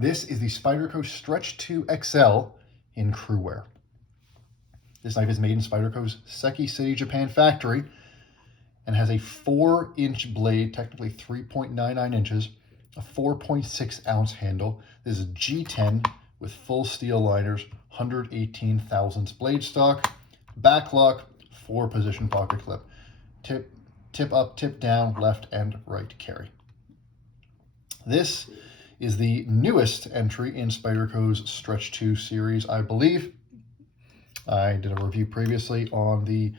This is the Spyderco Stretch 2 XL in crew wear. This knife is made in Spyderco's Seki City, Japan factory and has a 4-inch blade, technically 3.99 inches, a 4.6 ounce handle. This is a G10 with full steel liners, 118 thousandths blade stock, back lock, 4-position pocket clip, tip up, tip down, left and right carry. This is the newest entry in Spyderco's Stretch 2 series, I believe. I did a review previously on the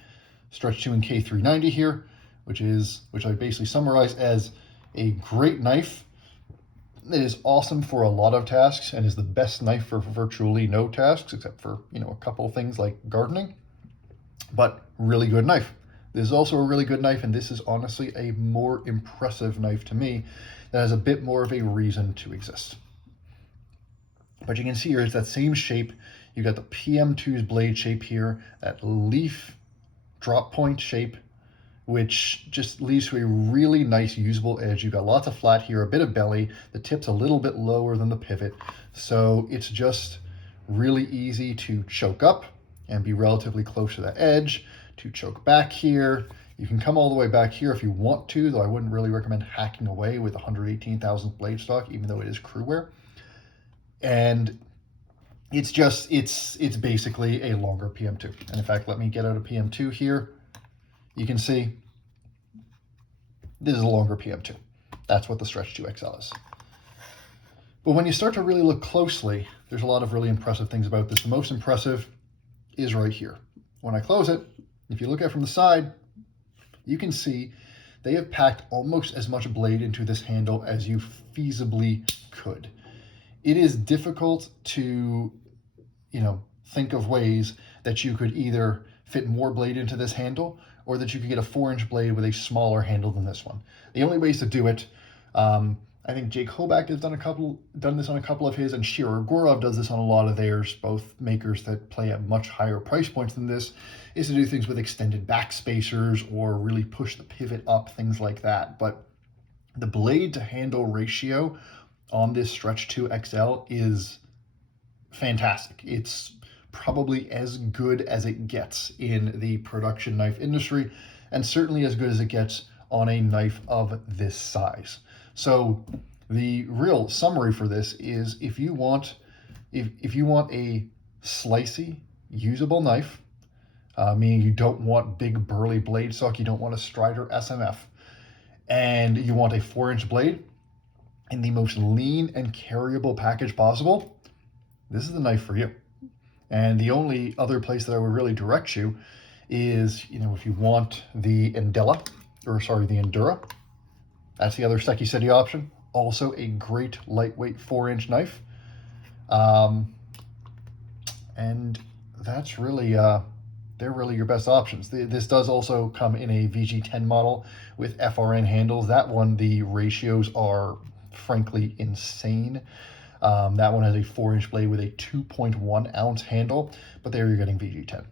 Stretch 2 and K390 here, which I basically summarized as a great knife. It is awesome for a lot of tasks and is the best knife for virtually no tasks, except for, a couple of things like gardening, but really good knife. This is also a really good knife, and this is honestly a more impressive knife to me that has a bit more of a reason to exist. But you can see here, it's that same shape. You got the PM2's blade shape here, that leaf drop point shape, which just leads to a really nice usable edge. You've got lots of flat here, a bit of belly. The tip's a little bit lower than the pivot. So it's just really easy to choke up and be relatively close to the edge, to choke back here. You can come all the way back here if you want to, though I wouldn't really recommend hacking away with 118,000 blade stock, even though it is crew wear. And it's basically a longer PM2. And in fact, let me get out a PM2 here. You can see this is a longer PM2. That's what the Stretch 2 XL is. But when you start to really look closely, there's a lot of really impressive things about this. The most impressive is right here. When I close it, if you look at it from the side, you can see they have packed almost as much blade into this handle as you feasibly could. It is difficult to, think of ways that you could either fit more blade into this handle or that you could get a 4-inch blade with a smaller handle than this one. The only ways to do it, I think Jake Hoback has done this on a couple of his, and Shirer Gorov does this on a lot of theirs, both makers that play at much higher price points than this, is to do things with extended back spacers or really push the pivot up, things like that. But the blade to handle ratio on this Stretch 2 XL is fantastic. It's probably as good as it gets in the production knife industry, and certainly as good as it gets on a knife of this size. So the real summary for this is if you want a slicey, usable knife, meaning you don't want big burly blade stock, you don't want a Strider SMF, and you want a 4-inch blade in the most lean and carryable package possible, this is the knife for you. And the only other place that I would really direct you is, if you want the Endura, that's the other Seki City option. Also a great lightweight 4-inch knife. And that's really, they're really your best options. This does also come in a VG10 model with FRN handles. That one, the ratios are frankly insane. That one has a 4-inch blade with a 2.1 ounce handle, but there you're getting VG10.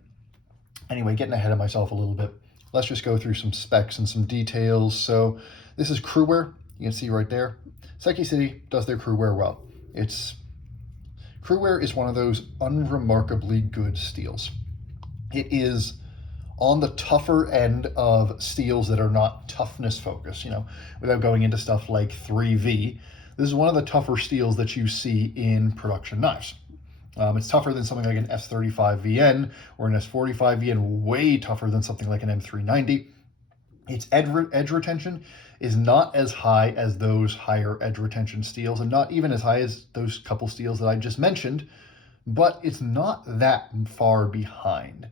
Anyway, getting ahead of myself a little bit. Let's just go through some specs and some details. So this is crew wear. You can see right there. Seki City does their crew wear well. Crew wear is one of those unremarkably good steels. It is on the tougher end of steels that are not toughness focused, without going into stuff like 3V. This is one of the tougher steels that you see in production knives. It's tougher than something like an S35VN or an S45VN, way tougher than something like an M390. Its edge retention is not as high as those higher edge retention steels, and not even as high as those couple steels that I just mentioned, but it's not that far behind.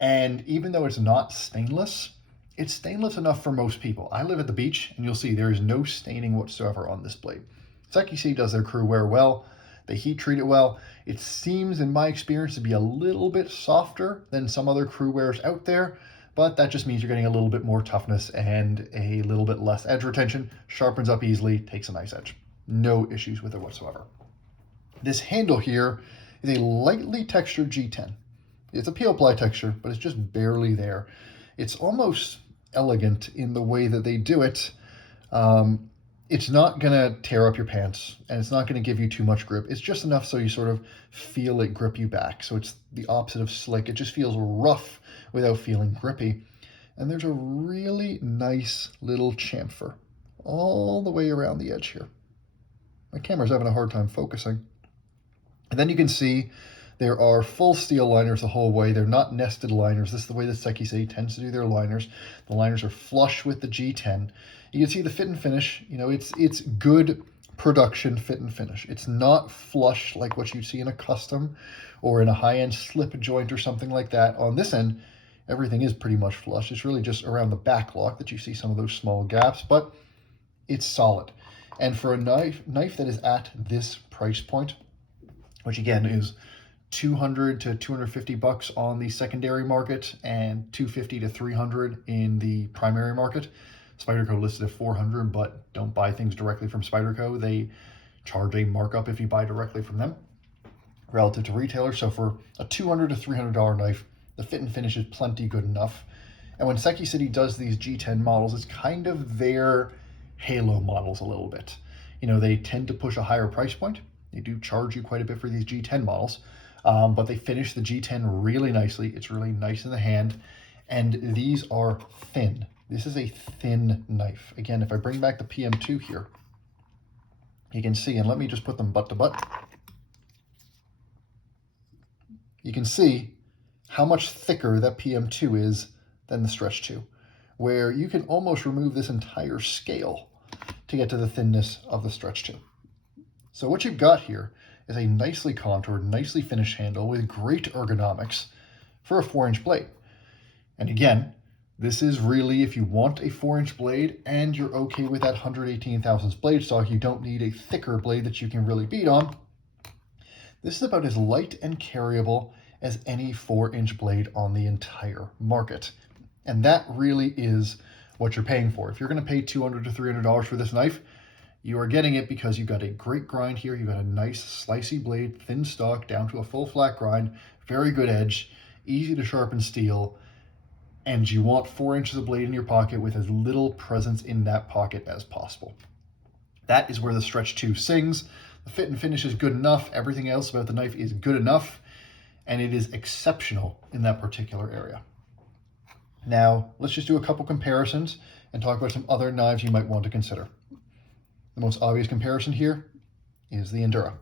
And even though it's not stainless, it's stainless enough for most people. I live at the beach, and you'll see there is no staining whatsoever on this blade. Seki City does their crew wear well. They heat treat it well. It seems, in my experience, to be a little bit softer than some other crew wears out there, but that just means you're getting a little bit more toughness and a little bit less edge retention. Sharpens up easily, takes a nice edge. No issues with it whatsoever. This handle here is a lightly textured G10. It's a peel ply texture, but it's just barely there. It's almost elegant in the way that they do it. It's not going to tear up your pants, and it's not going to give you too much grip. It's just enough so you sort of feel it grip you back. So it's the opposite of slick. It just feels rough without feeling grippy. And there's a really nice little chamfer all the way around the edge here. My camera's having a hard time focusing. And then you can see there are full steel liners the whole way. They're not nested liners. This is the way that Seki City tends to do their liners. The liners are flush with the G10. You can see the fit and finish. You know, it's good production fit and finish. It's not flush like what you see in a custom or in a high-end slip joint or something like that. On this end, everything is pretty much flush. It's really just around the back lock that you see some of those small gaps, but it's solid. And for a knife that is at this price point, which again is $200 to $250 on the secondary market and $250 to $300 in the primary market. Spyderco listed at $400, but don't buy things directly from Spyderco. They charge a markup if you buy directly from them relative to retailers. So for a $200 to $300 knife, the fit and finish is plenty good enough. And when Seki City does these G10 models, it's kind of their halo models a little bit. You know, they tend to push a higher price point. They do charge you quite a bit for these G10 models, but they finish the G10 really nicely. It's really nice in the hand, and these are thin. This is a thin knife. Again, if I bring back the PM2 here, you can see, and let me just put them butt to butt. You can see how much thicker that PM2 is than the Stretch 2, where you can almost remove this entire scale to get to the thinness of the Stretch 2. So what you've got here is a nicely contoured, nicely finished handle with great ergonomics for a 4-inch blade. And again, this is really, if you want a 4-inch blade and you're okay with that 118 thousandths blade stock, you don't need a thicker blade that you can really beat on. This is about as light and carryable as any 4-inch blade on the entire market. And that really is what you're paying for. If you're going to pay $200 to $300 for this knife, you are getting it because you've got a great grind here. You've got a nice slicey blade, thin stock down to a full flat grind, very good edge, easy to sharpen steel, and you want 4 inches of blade in your pocket with as little presence in that pocket as possible. That is where the Stretch 2 sings. The fit and finish is good enough. Everything else about the knife is good enough, and it is exceptional in that particular area. Now, let's just do a couple comparisons and talk about some other knives you might want to consider. The most obvious comparison here is the Endura.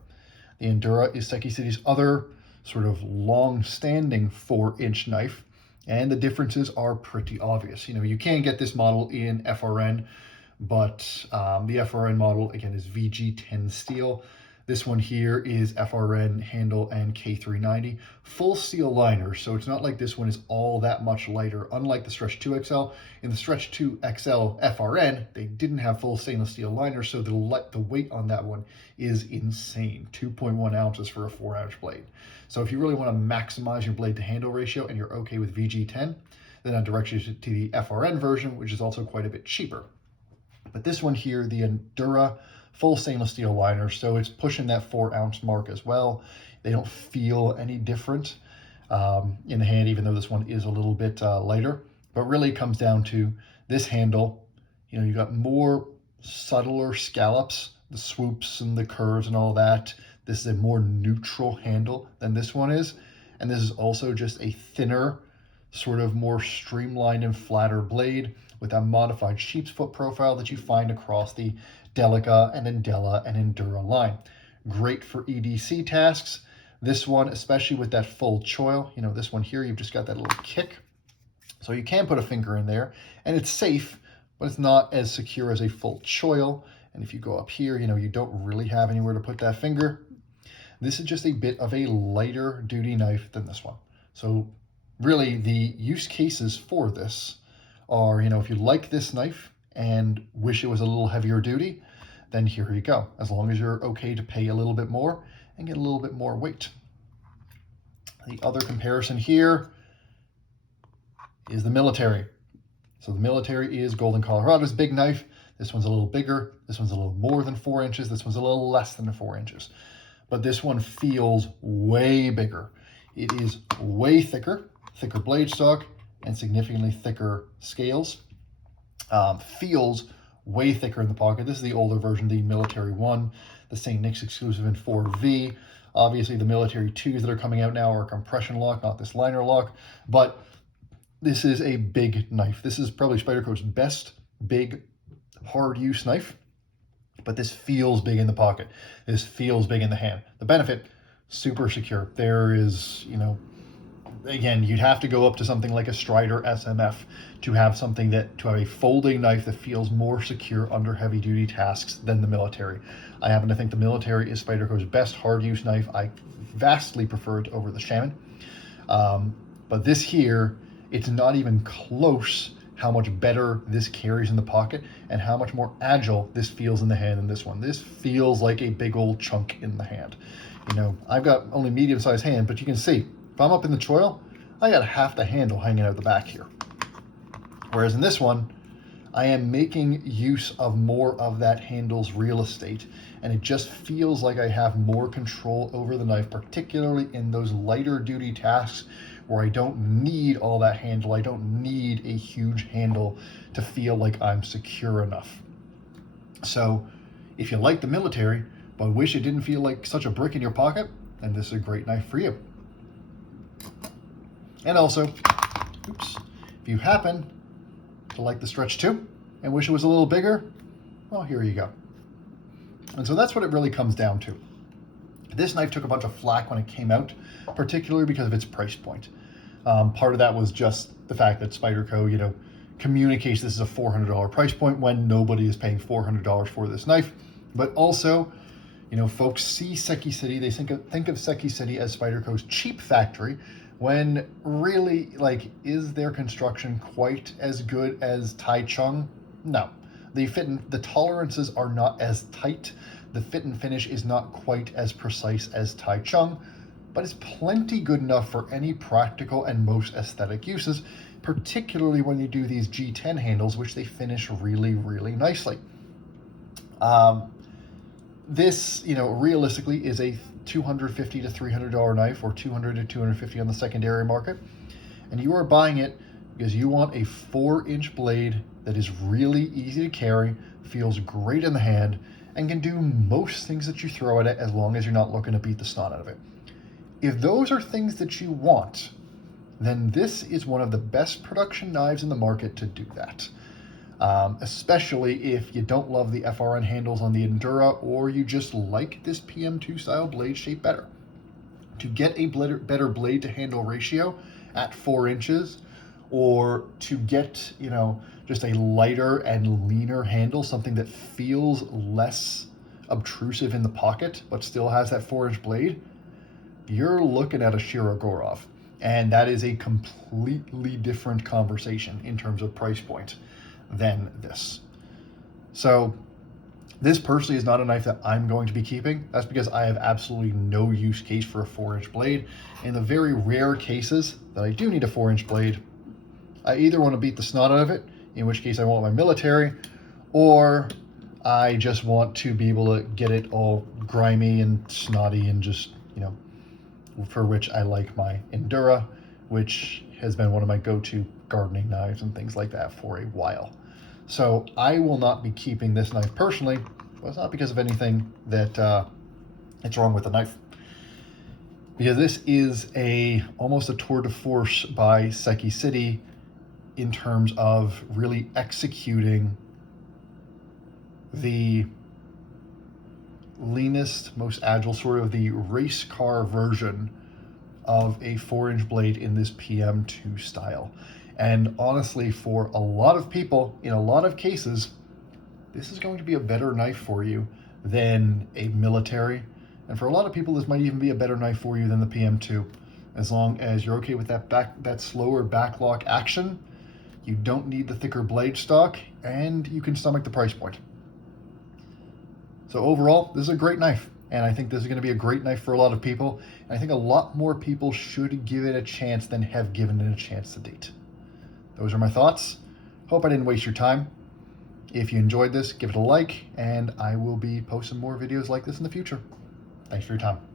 The Endura is Seki City's other sort of long-standing 4-inch knife, and the differences are pretty obvious. You know, you can get this model in FRN, but the FRN model, again, is VG10 steel. This one here is FRN handle and K390. Full steel liners, so it's not like this one is all that much lighter. Unlike the Stretch 2 XL, in the Stretch 2 XL FRN, they didn't have full stainless steel liners, so the weight on that one is insane. 2.1 ounces for a 4-ounce blade. So if you really want to maximize your blade to handle ratio and you're okay with VG10, then I'd direct you to the FRN version, which is also quite a bit cheaper. But this one here, the Endura, full stainless steel liner, so it's pushing that 4-ounce mark as well. They don't feel any different in the hand, even though this one is a little bit lighter. But really it comes down to this handle. You know, you got more subtler scallops, the swoops and the curves and all that. This is a more neutral handle than this one is. And this is also just a thinner, sort of more streamlined and flatter blade with that modified sheep's foot profile that you find across the Delica and Endella and Endura line. Great for EDC tasks. This one, especially with that full choil, you know, this one here, you've just got that little kick. So you can put a finger in there and it's safe, but it's not as secure as a full choil. And if you go up here, you know, you don't really have anywhere to put that finger. This is just a bit of a lighter duty knife than this one. So really the use cases for this are, you know, if you like this knife and wish it was a little heavier duty, then here you go. As long as you're okay to pay a little bit more and get a little bit more weight. The other comparison here is the military. So the military is Golden Colorado's big knife. This one's a little bigger. This one's a little more than 4 inches. This one's a little less than 4 inches. But this one feels way bigger. It is way thicker blade stock, and significantly thicker scales. Feels way thicker in the pocket. This is the older version, the Military 1, the St. Nick's exclusive in 4V. Obviously, the Military 2s that are coming out now are compression lock, not this liner lock. But this is a big knife. This is probably Spyderco's best big hard use knife. But this feels big in the pocket. This feels big in the hand. The benefit, super secure. There is, again, you'd have to go up to something like a Strider SMF to have a folding knife that feels more secure under heavy duty tasks than the Military. I happen to think the Military is Spyderco's best hard use knife. I vastly prefer it over the Shaman. But this here, it's not even close how much better this carries in the pocket and how much more agile this feels in the hand than this one. This feels like a big old chunk in the hand. I've got only medium-sized hand, but you can see, if I'm up in the choil, I got half the handle hanging out the back here. Whereas in this one, I am making use of more of that handle's real estate, and it just feels like I have more control over the knife, particularly in those lighter duty tasks where I don't need all that handle. I don't need a huge handle to feel like I'm secure enough. So if you like the Military, but wish it didn't feel like such a brick in your pocket, then this is a great knife for you. And also, if you happen to like the Stretch 2 and wish it was a little bigger, well, here you go. And so that's what it really comes down to. This knife took a bunch of flack when it came out, particularly because of its price point. Part of that was just the fact that Spyderco, communicates this is a $400 price point when nobody is paying $400 for this knife. But also, folks see Seki City, they think of Seki City as Spyderco's cheap factory, when really, is their construction quite as good as Taichung? No. The tolerances are not as tight. The fit and finish is not quite as precise as Taichung, but it's plenty good enough for any practical and most aesthetic uses, particularly when you do these G10 handles, which they finish really, really nicely. This, realistically is a $250 to $300 knife, or $200 to $250 on the secondary market, and you are buying it because you want a 4-inch blade that is really easy to carry, feels great in the hand, and can do most things that you throw at it as long as you're not looking to beat the snot out of it. If those are things that you want, then this is one of the best production knives in the market to do that. Especially if you don't love the FRN handles on the Endura, or you just like this PM2 style blade shape better. To get a better blade to handle ratio at 4 inches, or to get, just a lighter and leaner handle, something that feels less obtrusive in the pocket, but still has that 4-inch blade, you're looking at a Shirogorov. And that is a completely different conversation in terms of price point than this. So this personally is not a knife that I'm going to be keeping. That's because I have absolutely no use case for a 4-inch blade. In the very rare cases that I do need a 4-inch blade, I either want to beat the snot out of it, in which case I want my Military, or I just want to be able to get it all grimy and snotty and just, for which I like my Endura, which has been one of my go-to gardening knives and things like that for a while. So I will not be keeping this knife personally, but it's not because of anything that it's wrong with the knife. Because this is almost a tour de force by Seki City in terms of really executing the leanest, most agile, sort of the race car version of a 4-inch blade in this PM2 style. And honestly, for a lot of people, in a lot of cases, this is going to be a better knife for you than a Military. And for a lot of people, this might even be a better knife for you than the PM2. As long as you're okay with that slower backlock action, you don't need the thicker blade stock, and you can stomach the price point. So overall, this is a great knife, and I think this is going to be a great knife for a lot of people. And I think a lot more people should give it a chance than have given it a chance to date. Those are my thoughts. Hope I didn't waste your time. If you enjoyed this, give it a like, and I will be posting more videos like this in the future. Thanks for your time.